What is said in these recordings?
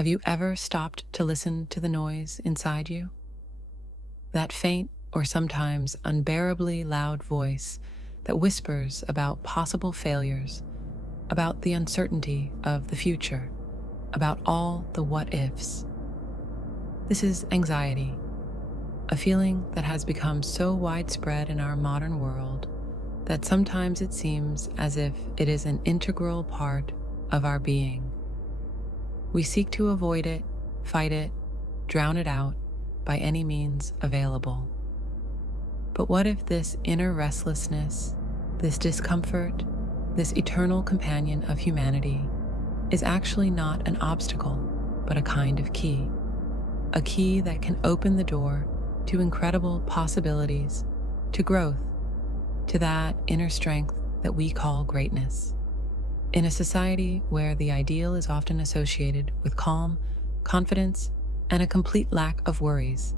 Have you ever stopped to listen to the noise inside you? That faint or sometimes unbearably loud voice that whispers about possible failures, about the uncertainty of the future, about all the what ifs. This is anxiety, a feeling that has become so widespread in our modern world that sometimes it seems as if it is an integral part of our being. We seek to avoid it, fight it, drown it out by any means available. But what if this inner restlessness, this discomfort, this eternal companion of humanity, is actually not an obstacle, but a kind of key? A key that can open the door to incredible possibilities, to growth, to that inner strength that we call greatness. In a society where the ideal is often associated with calm, confidence, and a complete lack of worries,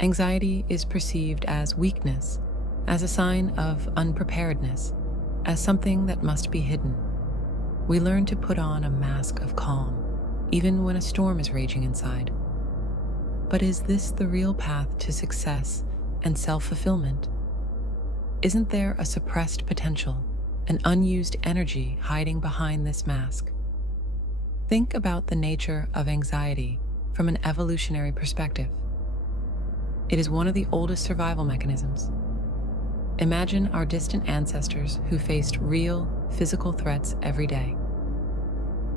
anxiety is perceived as weakness, as a sign of unpreparedness, as something that must be hidden. We learn to put on a mask of calm, even when a storm is raging inside. But is this the real path to success and self-fulfillment? Isn't there a suppressed potential, an unused energy hiding behind this mask? Think about the nature of anxiety from an evolutionary perspective. It is one of the oldest survival mechanisms. Imagine our distant ancestors who faced real, physical threats every day.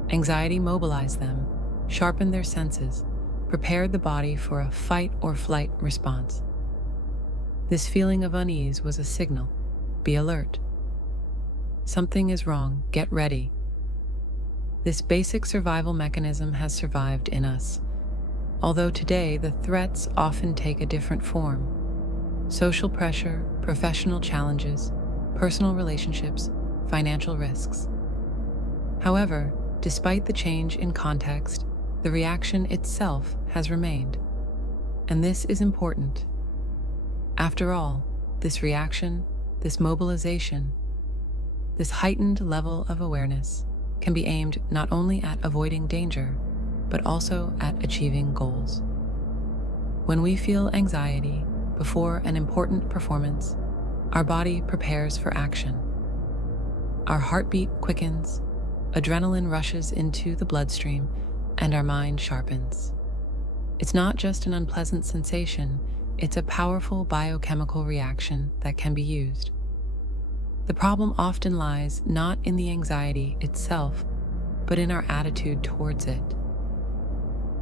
Anxiety mobilized them, sharpened their senses, prepared the body for a fight or flight response. This feeling of unease was a signal. Be alert. Something is wrong. Get ready. This basic survival mechanism has survived in us, although today the threats often take a different form. Social pressure, professional challenges, personal relationships, financial risks. However, despite the change in context, the reaction itself has remained. And this is important. After all, this reaction, this mobilization, this heightened level of awareness can be aimed not only at avoiding danger, but also at achieving goals. When we feel anxiety before an important performance, our body prepares for action. Our heartbeat quickens, adrenaline rushes into the bloodstream, and our mind sharpens. It's not just an unpleasant sensation, it's a powerful biochemical reaction that can be used. The problem often lies not in the anxiety itself, but in our attitude towards it.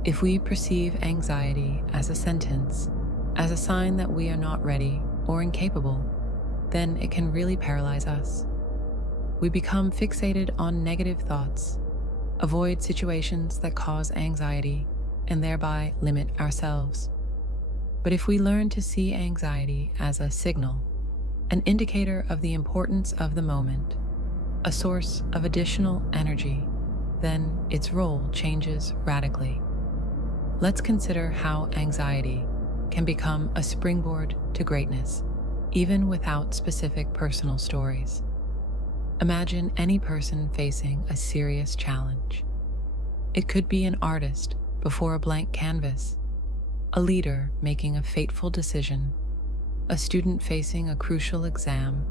If we perceive anxiety as a sentence, as a sign that we are not ready or incapable, then it can really paralyze us. We become fixated on negative thoughts, avoid situations that cause anxiety, and thereby limit ourselves. But if we learn to see anxiety as a signal, an indicator of the importance of the moment, a source of additional energy, then its role changes radically. Let's consider how anxiety can become a springboard to greatness, even without specific personal stories. Imagine any person facing a serious challenge. It could be an artist before a blank canvas, a leader making a fateful decision, a student facing a crucial exam,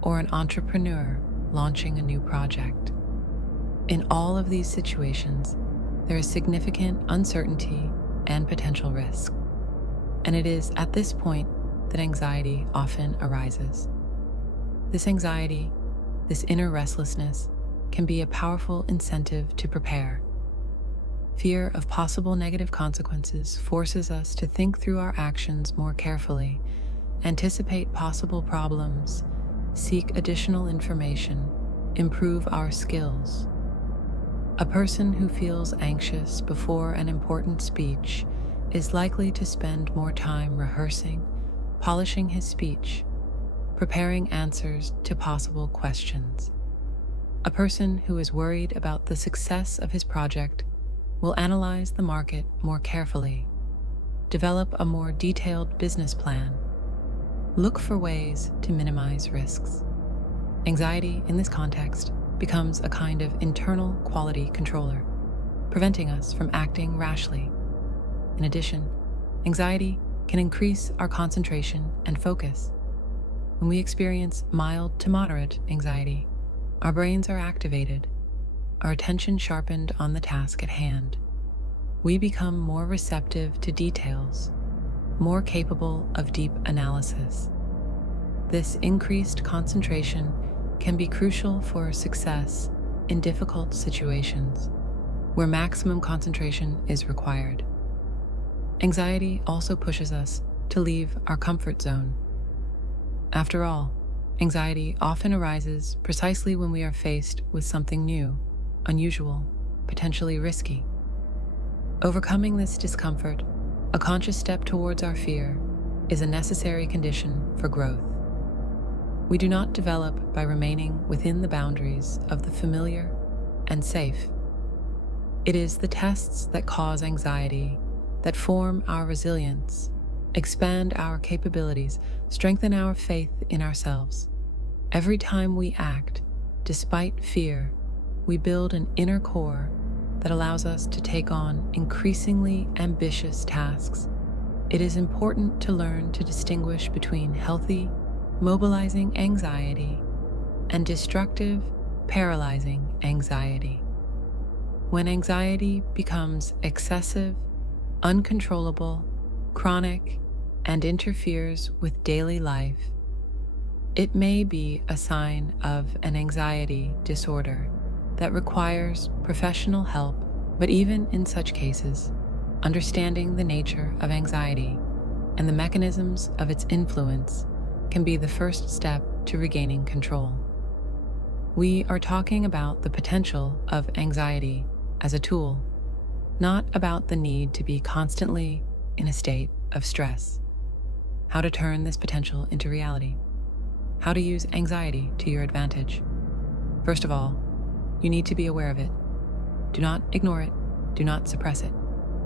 or an entrepreneur launching a new project. In all of these situations, there is significant uncertainty and potential risk. And it is at this point that anxiety often arises. This anxiety, this inner restlessness, can be a powerful incentive to prepare. Fear of possible negative consequences forces us to think through our actions more carefully, anticipate possible problems, seek additional information, improve our skills. A person who feels anxious before an important speech is likely to spend more time rehearsing, polishing his speech, preparing answers to possible questions. A person who is worried about the success of his project will analyze the market more carefully, develop a more detailed business plan, look for ways to minimize risks. Anxiety, in this context, becomes a kind of internal quality controller. preventing us from acting rashly. In addition, anxiety can increase our concentration and focus. When we experience mild to moderate anxiety, our brains are activated, our attention sharpened on the task at hand. We become more receptive to details, more capable of deep analysis. This increased concentration can be crucial for success in difficult situations where maximum concentration is required. Anxiety also pushes us to leave our comfort zone. After all, anxiety often arises precisely when we are faced with something new, unusual, potentially risky. Overcoming this discomfort, a conscious step towards our fear, is a necessary condition for growth. We do not develop by remaining within the boundaries of the familiar and safe. It is the tests that cause anxiety that form our resilience, expand our capabilities, strengthen our faith in ourselves. Every time we act, despite fear, we build an inner core that allows us to take on increasingly ambitious tasks. It is important to learn to distinguish between healthy, mobilizing anxiety and destructive, paralyzing anxiety. When anxiety becomes excessive, uncontrollable, chronic, and interferes with daily life, it may be a sign of an anxiety disorder that requires professional help. But even in such cases, understanding the nature of anxiety and the mechanisms of its influence can be the first step to regaining control. We are talking about the potential of anxiety as a tool, not about the need to be constantly in a state of stress. How to turn this potential into reality. How to use anxiety to your advantage. First of all, you need to be aware of it. Do not ignore it, do not suppress it,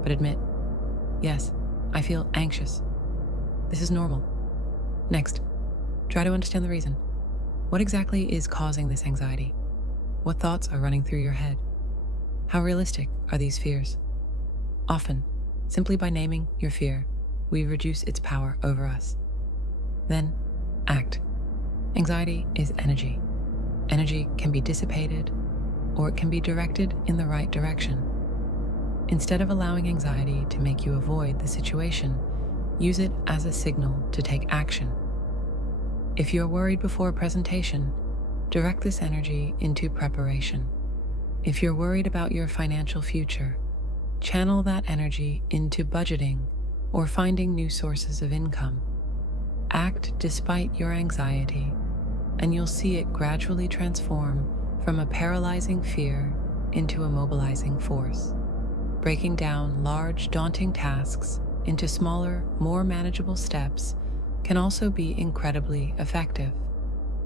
but admit, yes, I feel anxious. This is normal. Next, try to understand the reason. What exactly is causing this anxiety? What thoughts are running through your head? How realistic are these fears? Often, simply by naming your fear, we reduce its power over us. Then, act. Anxiety is energy. Energy can be dissipated, or it can be directed in the right direction. Instead of allowing anxiety to make you avoid the situation, use it as a signal to take action. If you're worried before a presentation, direct this energy into preparation. If you're worried about your financial future, channel that energy into budgeting or finding new sources of income. Act despite your anxiety, and you'll see it gradually transform from a paralyzing fear into a mobilizing force. Breaking down large, daunting tasks into smaller, more manageable steps can also be incredibly effective.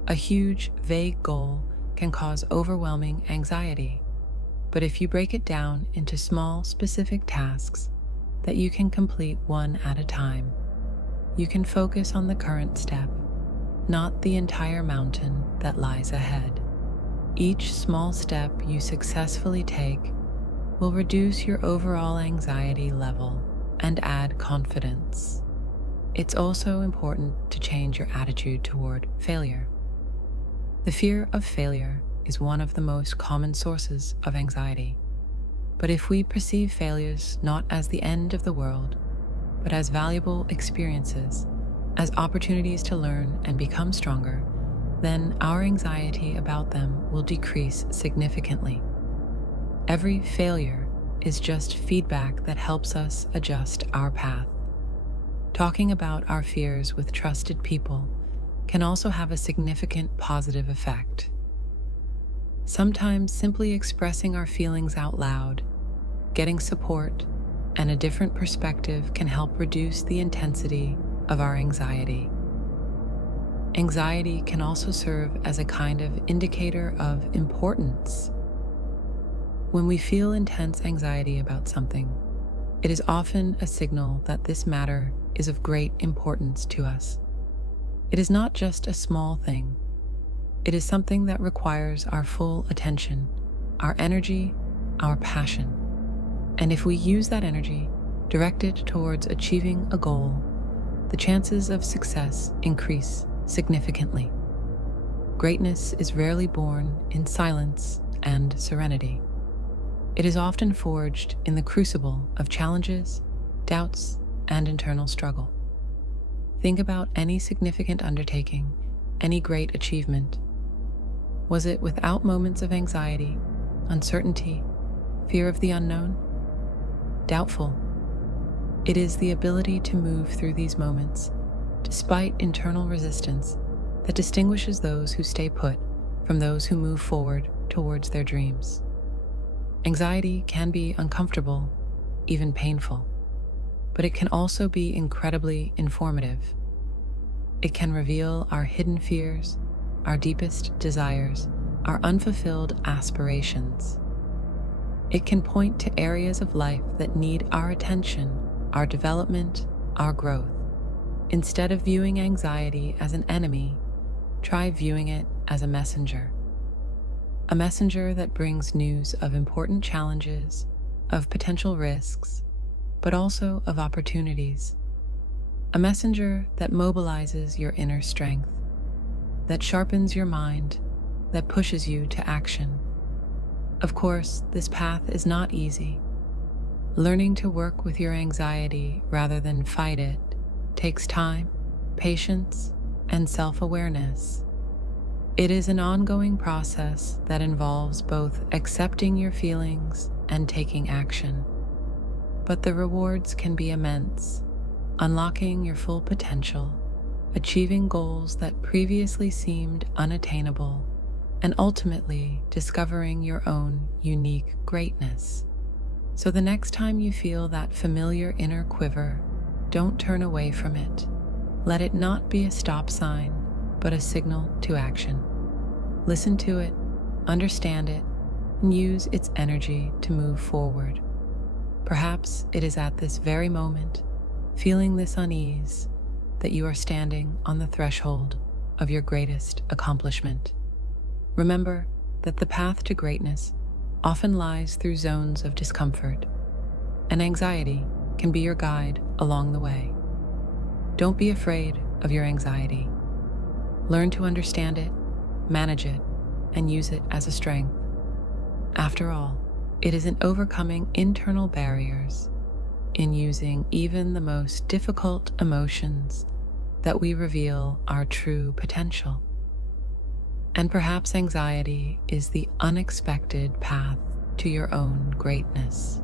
A huge, vague goal can cause overwhelming anxiety, but if you break it down into small, specific tasks that you can complete one at a time, you can focus on the current step, not the entire mountain that lies ahead. Each small step you successfully take will reduce your overall anxiety level and add confidence. It's also important to change your attitude toward failure. The fear of failure is one of the most common sources of anxiety. But if we perceive failures not as the end of the world, but as valuable experiences, as opportunities to learn and become stronger, then our anxiety about them will decrease significantly. Every failure is just feedback that helps us adjust our path. Talking about our fears with trusted people can also have a significant positive effect. Sometimes simply expressing our feelings out loud, getting support, and a different perspective can help reduce the intensity of our anxiety. Anxiety can also serve as a kind of indicator of importance. When we feel intense anxiety about something, it is often a signal that this matter is of great importance to us. It is not just a small thing. It is something that requires our full attention, our energy, our passion. And if we use that energy directed towards achieving a goal, the chances of success increase significantly. Greatness is rarely born in silence and serenity. It is often forged in the crucible of challenges, doubts, and internal struggle. Think about any significant undertaking, any great achievement. Was it without moments of anxiety, uncertainty, fear of the unknown? Doubtful. It is the ability to move through these moments, despite internal resistance, that distinguishes those who stay put from those who move forward towards their dreams. Anxiety can be uncomfortable, even painful, but it can also be incredibly informative. It can reveal our hidden fears, our deepest desires, our unfulfilled aspirations. It can point to areas of life that need our attention, our development, our growth. Instead of viewing anxiety as an enemy, try viewing it as a messenger. A messenger that brings news of important challenges, of potential risks, but also of opportunities. A messenger that mobilizes your inner strength, that sharpens your mind, that pushes you to action. Of course, this path is not easy. Learning to work with your anxiety rather than fight it takes time, patience, and self-awareness. It is an ongoing process that involves both accepting your feelings and taking action. But the rewards can be immense, unlocking your full potential, achieving goals that previously seemed unattainable, and ultimately discovering your own unique greatness. So the next time you feel that familiar inner quiver, don't turn away from it. Let it not be a stop sign, but a signal to action. Listen to it, understand it, and use its energy to move forward. Perhaps it is at this very moment, feeling this unease, that you are standing on the threshold of your greatest accomplishment. Remember that the path to greatness often lies through zones of discomfort, and anxiety can be your guide along the way. Don't be afraid of your anxiety. Learn to understand it, manage it, and use it as a strength. After all, it is in overcoming internal barriers, in using even the most difficult emotions, that we reveal our true potential. And perhaps anxiety is the unexpected path to your own greatness.